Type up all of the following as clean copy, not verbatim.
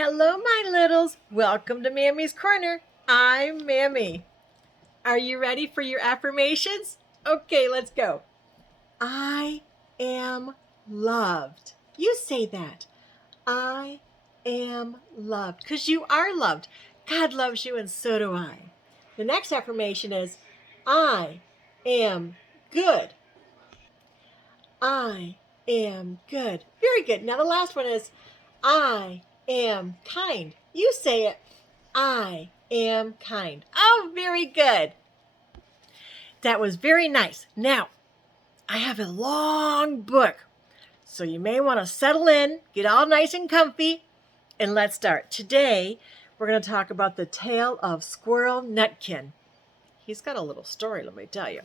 Hello, my littles. Welcome to Mammy's Corner. I'm Mammy. Are you ready for your affirmations? Okay, let's go. I am loved. You say that. I am loved because you are loved. God loves you and so do I. The next affirmation is I am good. I am good. Very good. Now the last one is I am kind. You say it. I am kind. Oh, very good. That was very nice. Now, I have a long book, so you may want to settle in, get all nice and comfy, and let's start. Today, we're going to talk about the tale of Squirrel Nutkin. He's got a little story, let me tell you.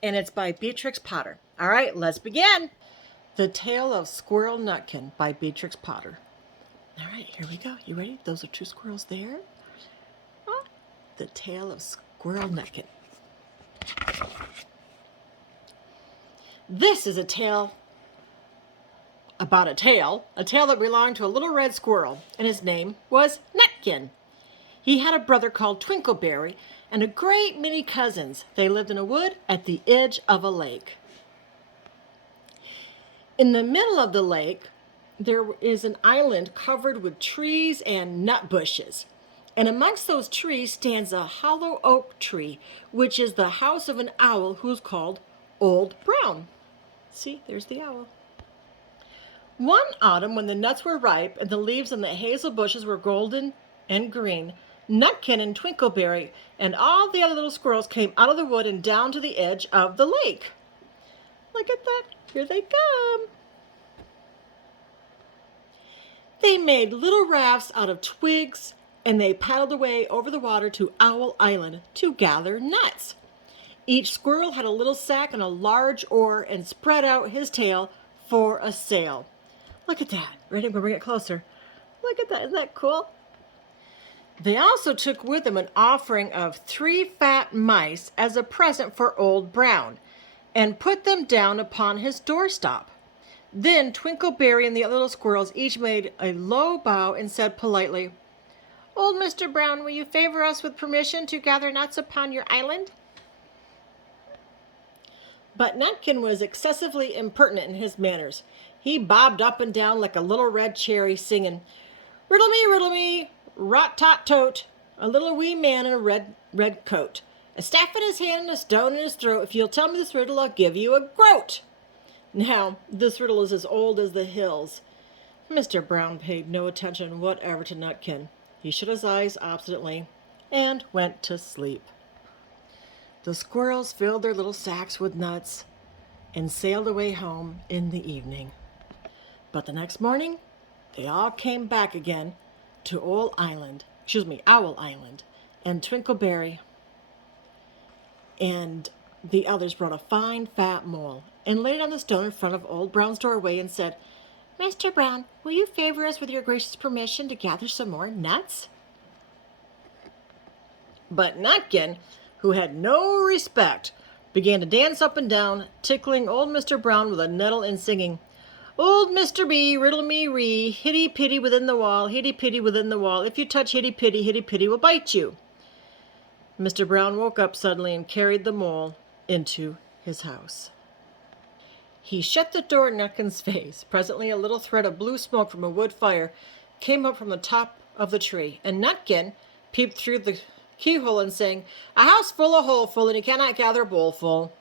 And it's by Beatrix Potter. All right, let's begin. The Tale of Squirrel Nutkin by Beatrix Potter. All right, here we go. You ready? Those are two squirrels there. Oh, the Tale of Squirrel Nutkin. This is a tale about a tale that belonged to a little red squirrel, and his name was Nutkin. He had a brother called Twinkleberry and a great many cousins. They lived in a wood at the edge of a lake. In the middle of the lake, there is an island covered with trees and nut bushes. And amongst those trees stands a hollow oak tree, which is the house of an owl who's called Old Brown. See, there's the owl. One autumn, when the nuts were ripe and the leaves on the hazel bushes were golden and green, Nutkin and Twinkleberry and all the other little squirrels came out of the wood and down to the edge of the lake. Look at that. Here they come. They made little rafts out of twigs, and they paddled away over the water to Owl Island to gather nuts. Each squirrel had a little sack and a large oar and spread out his tail for a sail. Look at that. Ready? We'll bring it closer. Look at that. Isn't that cool? They also took with them an offering of 3 fat mice as a present for Old Brown, and put them down upon his doorstep. Then Twinkleberry and the little squirrels each made a low bow and said politely, "Old Mr. Brown, will you favor us with permission to gather nuts upon your island?" But Nutkin was excessively impertinent in his manners. He bobbed up and down like a little red cherry, singing, riddle me, rot-tot-tote, a little wee man in a red coat. A staff in his hand and a stone in his throat. If you'll tell me this riddle, I'll give you a groat. Now, this riddle is as old as the hills. Mr. Brown paid no attention whatever to Nutkin. He shut his eyes obstinately and went to sleep. The squirrels filled their little sacks with nuts and sailed away home in the evening. But the next morning, they all came back again to Owl Island, and Twinkleberry and the others brought a fine fat mole and laid it on the stone in front of Old Brown's doorway and said, "Mr. Brown, will you favor us with your gracious permission to gather some more nuts?" But Nutkin, who had no respect, began to dance up and down, tickling old Mr. Brown with a nettle and singing, "Old Mr. B, riddle me ree, hitty-pitty within the wall, hitty-pitty within the wall. If you touch hitty-pitty will bite you." Mr. Brown woke up suddenly and carried the mole into his house. He shut the door in Nutkin's face. Presently a little thread of blue smoke from a wood fire came up from the top of the tree, and Nutkin peeped through the keyhole and sang, "A house full, a hole full, and you cannot gather a bowl full."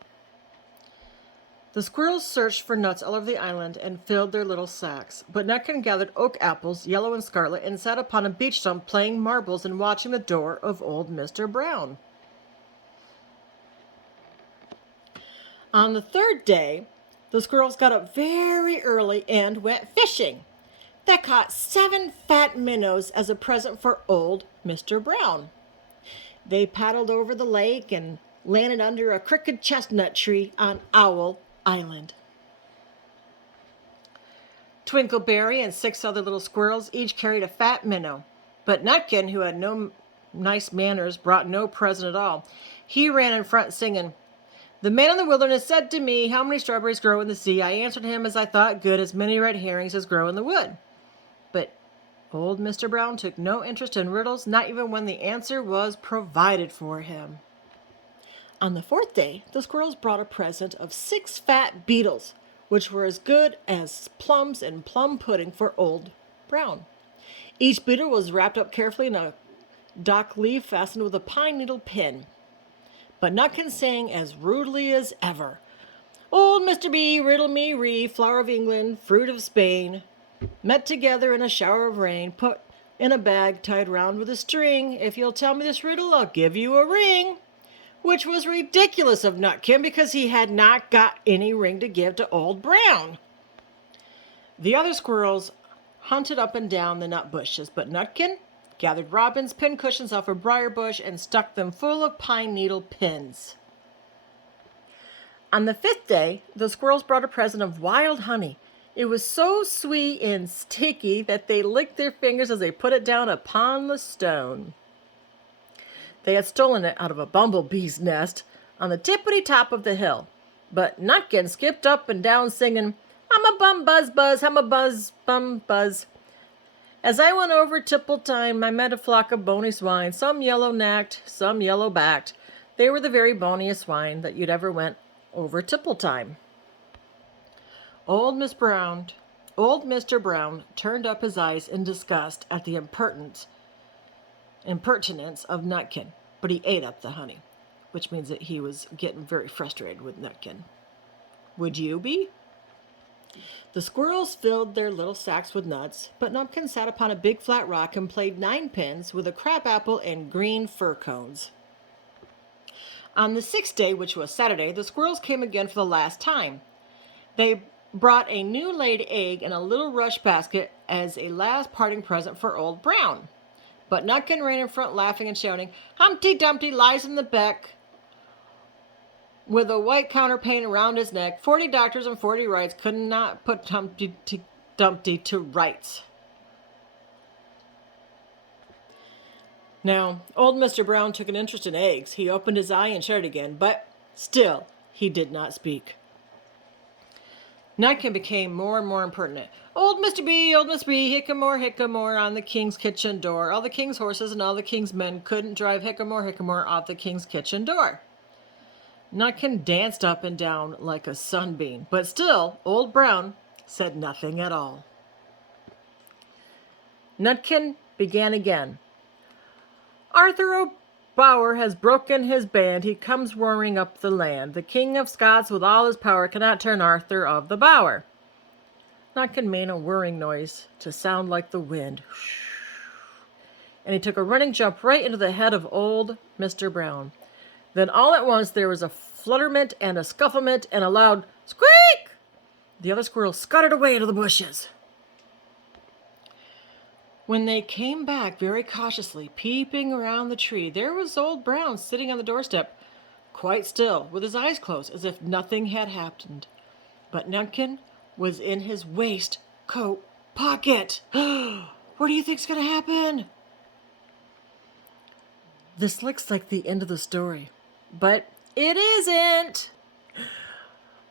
The squirrels searched for nuts all over the island and filled their little sacks, but Nutkin gathered oak apples, yellow and scarlet, and sat upon a beech stump playing marbles and watching the door of old Mr. Brown. On the third day, the squirrels got up very early and went fishing. They caught 7 fat minnows as a present for old Mr. Brown. They paddled over the lake and landed under a crooked chestnut tree on Owl Island. Twinkleberry and 6 other little squirrels each carried a fat minnow, but Nutkin, who had no nice manners, brought no present at all. He ran in front singing, "The man in the wilderness said to me, 'How many strawberries grow in the sea?' I answered him as I thought good, as many red herrings as grow in the wood." But Old Mr. Brown took no interest in riddles, not even when the answer was provided for him. On the fourth day, the squirrels brought a present of 6 fat beetles, which were as good as plums and plum pudding for Old Brown. Each beetle was wrapped up carefully in a dock leaf fastened with a pine needle pin. But Nutkin sang as rudely as ever. Old Mr. B, riddle me ree, flower of England, fruit of Spain, met together in a shower of rain, put in a bag tied round with a string. If you'll tell me this riddle, I'll give you a ring. Which was ridiculous of Nutkin because he had not got any ring to give to Old Brown. The other squirrels hunted up and down the nut bushes, but Nutkin gathered robins' pin cushions off a briar bush and stuck them full of pine needle pins. On the 5th day, the squirrels brought a present of wild honey. It was so sweet and sticky that they licked their fingers as they put it down upon the stone. They had stolen it out of a bumblebee's nest on the tippity top of the hill. But Nutkin skipped up and down singing, I'm a bum buzz buzz, I'm a buzz bum buzz. As I went over Tipple time, I met a flock of bony swine, some yellow-nacked, some yellow-backed. They were the very boniest swine that you'd ever went over Tipple time. Old Mr. Brown turned up his eyes in disgust at the impertinence of Nutkin, but he ate up the honey, which means that he was getting very frustrated with Nutkin. Would you be? The squirrels filled their little sacks with nuts, but Nutkin sat upon a big flat rock and played 9 pins with a crabapple and green fir cones. On the 6th day, which was Saturday, the squirrels came again for the last time. They brought a new laid egg in a little rush basket as a last parting present for Old Brown. But Nutkin ran in front laughing and shouting, Humpty Dumpty lies in the beck with a white counterpane around his neck. 40 doctors and 40 wrights could not put Humpty Dumpty to rights. Now, old Mr. Brown took an interest in eggs. He opened his eye and shut it again, but still he did not speak. Nutkin became more and more impertinent. Old Mr. B, hickamore, on the king's kitchen door. All the king's horses and all the king's men couldn't drive hickamore off the king's kitchen door. Nutkin danced up and down like a sunbeam, but still, Old Brown said nothing at all. Nutkin began again. Arthur O'Bower has broken his band. He comes roaring up the land. The King of Scots with all his power cannot turn Arthur of the Bower. Nutkin made a whirring noise to sound like the wind. And he took a running jump right into the head of old Mr. Brown. Then all at once there was a flutterment and a scufflement and a loud squeak. The other squirrels scuttered away into the bushes. When they came back very cautiously, peeping around the tree, there was Old Brown sitting on the doorstep, quite still, with his eyes closed, as if nothing had happened. But Nutkin was in his waistcoat pocket. What do you think's going to happen? This looks like the end of the story, but it isn't.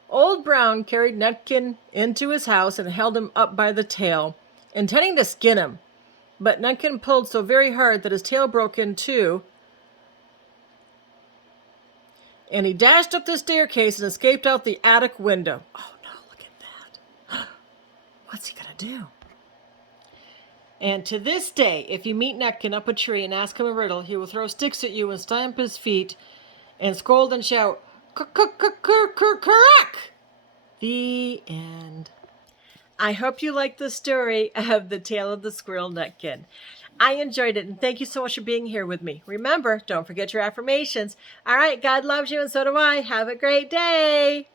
Old Brown carried Nutkin into his house and held him up by the tail, intending to skin him. But Nutkin pulled so very hard that his tail broke in two, and he dashed up the staircase and escaped out the attic window. Oh no, look at that. What's he gonna do? And to this day, if you meet Nutkin up a tree and ask him a riddle, he will throw sticks at you and stamp his feet and scold and shout, "Correct!" The end. I hope you liked the story of The Tale of the Squirrel Nutkin. I enjoyed it, and thank you so much for being here with me. Remember, don't forget your affirmations. All right, God loves you, and so do I. Have a great day.